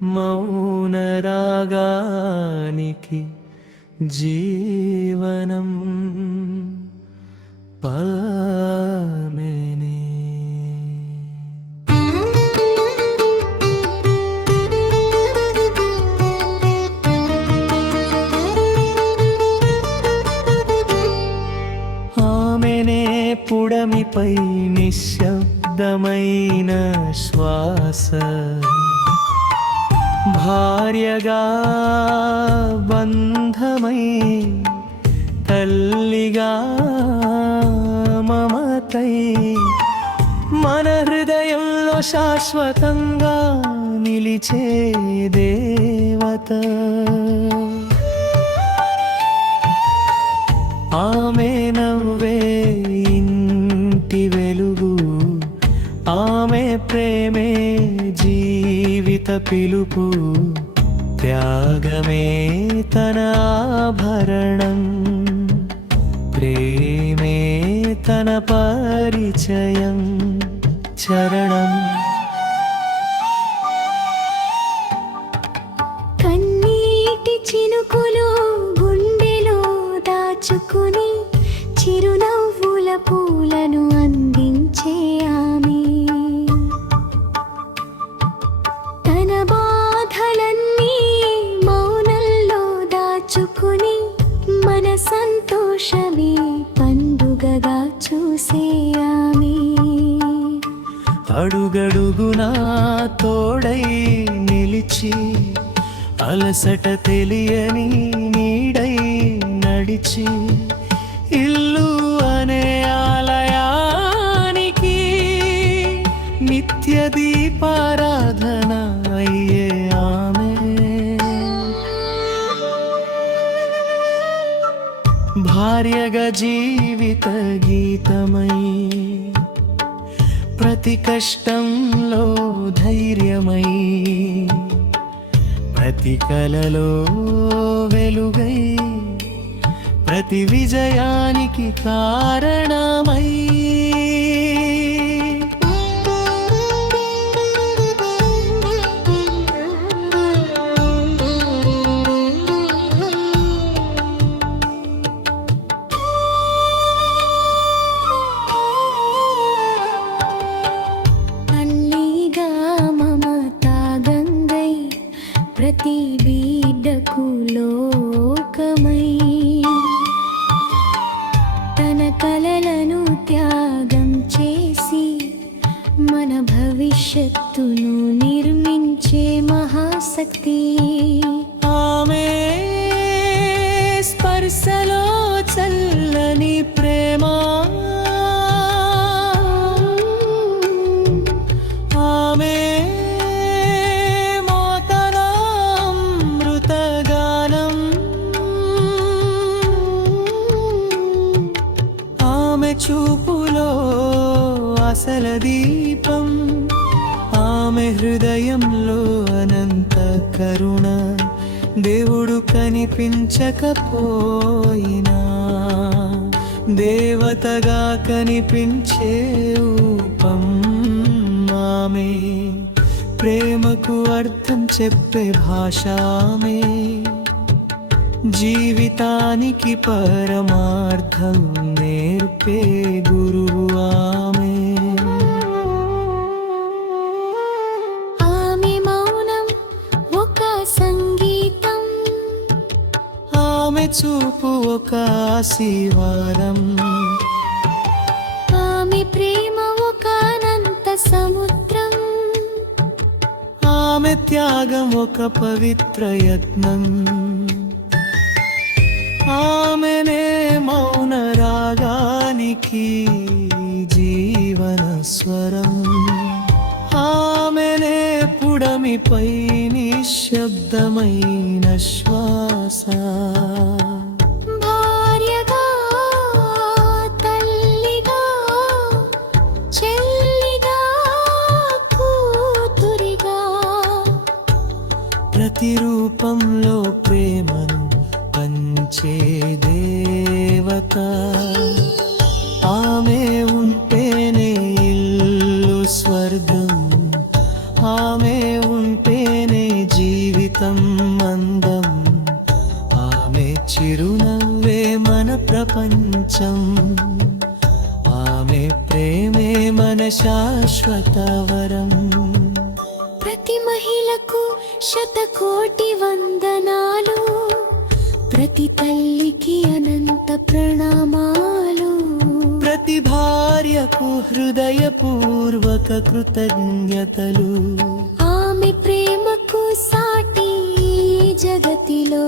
మౌన రాగానికి జీవనం పామెనే. ఆమెనే పుడమిపై నిశ్శబ్దమైన శ్వాస, భార్యగా బంధమై, తల్లిగా మమతై, మన హృదయంలో శాశ్వతంగా నిలిచే దేవత. ఆమె నవ్వే ఇంటి వెలుగు, ఆమె ప్రేమే జీవిత పిలుపు, త్యాగమే తన ఆభరణం, ప్రేమే తన పరిచయం చరణం. కన్నీటి చినుకులు గుండెలో దాచుకుని చిరునవ్వుల పూలను అందించే ఆమె, తన బాధలన్నీ మౌనంలో దాచుకుని మన సంతోషమే పండుగగా చూసే ఆమె. అడుగడుగునా తోడై నిలిచి, అలసట తెలియని నీడై నడిచి, ఇల్లు అనే ఆలయానికి నిత్య దీపారాధన అయ్యే ఆమె. భార్యగా జీవిత గీతమై, ప్రతి కష్టంలో ధైర్యమై, ప్రతి కలలో వెలుగై, ప్రతి విజయానికి కారణమై. తల్లిగా మమతా గంగై, ప్రతి బిడ్డకు లోకమై, తన కలలను త్యాగం చేసి మన భవిష్యత్తును నిర్మించే మహాశక్తి. ఆమె స్పర్శలో చల్లని ప్రేమ, ఆమె మోతలో అమృతగానం, ఆమె చూపులో అసల దీపం, ఆమె హృదయంలో అనంత కరుణ. దేవుడు కనిపించకపోయినా దేవతగా కనిపించే రూపం ఆమె, ప్రేమకు అర్థం చెప్పే భాష ఆమె, జీవితానికి పరమార్థం నేర్పే గురువు ఆమె. ఆమె మౌనం ఒక సంగీతం, ఆమె చూపు ఒక ఆశీర్వాదం, ఆమె ప్రేమ ఒక అనంత సముద్రం, ఆమె త్యాగం ఒక పవిత్ర యత్నం. ఆమెనే మౌన రాగానికి జీవన స్వరం, ఆమెనే పుడమిపై నిశ్శబ్దమైన శ్వాస. భార్యగా, తల్లిగా, చెల్లిగా, కూతురిగా, ప్రతి రూపంలో ప్రేమను పంచే దేవత. ఆమె ఉంటేనే ఇల్లు స్వర్గం, ఆమె ఉంటేనే జీవితం అందం, ఆమె చిరునవ్వే మన ప్రపంచం, ఆమె ప్రేమే మన శాశ్వత వరం. ప్రతి మహిళకు శతకోటి వందనాలు, ప్రతి తల్లికి అనంత ప్రణామాలు, ప్రతి భార్యకు హృదయపూర్వక కృతజ్ఞతలు. ఆమె ప్రేమకు సాటి ఈ జగతిలో